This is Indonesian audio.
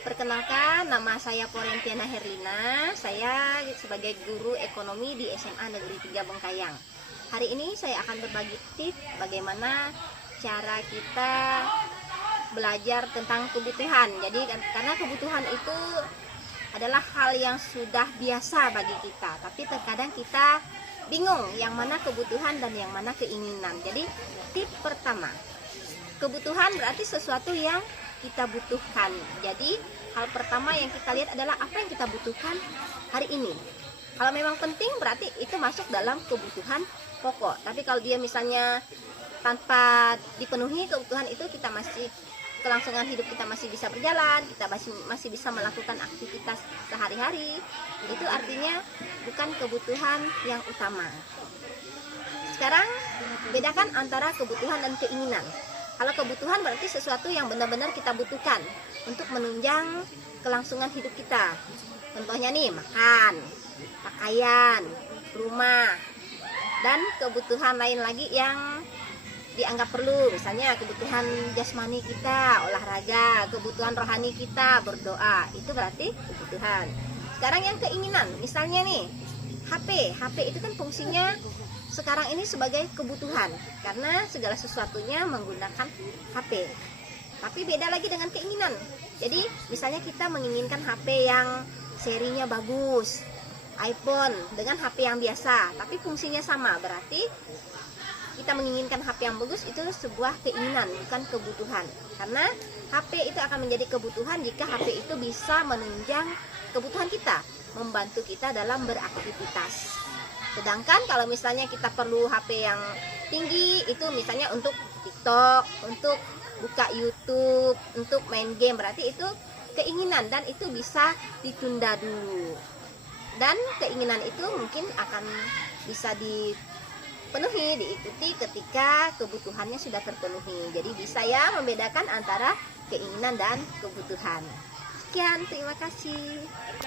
Perkenalkan, nama saya Porentiana Herlina. Saya sebagai guru ekonomi di SMA Negeri 3 Bengkayang. Hari ini saya akan berbagi tips bagaimana cara kita belajar tentang kebutuhan. Jadi karena kebutuhan itu adalah hal yang sudah biasa bagi kita, tapi terkadang kita bingung yang mana kebutuhan dan yang mana keinginan. Jadi tips pertama, kebutuhan berarti sesuatu yang kita butuhkan. Jadi hal pertama yang kita lihat adalah apa yang kita butuhkan hari ini. Kalau memang penting berarti itu masuk dalam kebutuhan pokok. Tapi kalau dia misalnya tanpa dipenuhi kebutuhan itu, kita masih kelangsungan hidup kita masih bisa berjalan, kita masih bisa melakukan aktivitas sehari-hari, itu artinya bukan kebutuhan yang utama. Sekarang bedakan antara kebutuhan dan keinginan. Kalau kebutuhan berarti sesuatu yang benar-benar kita butuhkan untuk menunjang kelangsungan hidup kita. Contohnya nih, makan, pakaian, rumah, dan kebutuhan lain lagi yang dianggap perlu. Misalnya kebutuhan jasmani kita, olahraga, kebutuhan rohani kita, berdoa. Itu berarti kebutuhan. Sekarang yang keinginan, misalnya nih, HP itu kan fungsinya sekarang ini sebagai kebutuhan karena segala sesuatunya menggunakan HP. Tapi beda lagi dengan keinginan. Jadi misalnya kita menginginkan HP yang serinya bagus, iPhone, dengan HP yang biasa, tapi fungsinya sama. Berarti kita menginginkan HP yang bagus itu sebuah keinginan, bukan kebutuhan. Karena HP itu akan menjadi kebutuhan jika HP itu bisa menunjang kebutuhan kita, membantu kita dalam beraktivitas. Sedangkan kalau misalnya kita perlu HP yang tinggi, itu misalnya untuk TikTok, untuk buka YouTube, untuk main game, berarti itu keinginan dan itu bisa ditunda dulu. Dan keinginan itu mungkin akan bisa dipenuhi, diikuti ketika kebutuhannya sudah terpenuhi. Jadi bisa ya membedakan antara keinginan dan kebutuhan. Sekian, terima kasih.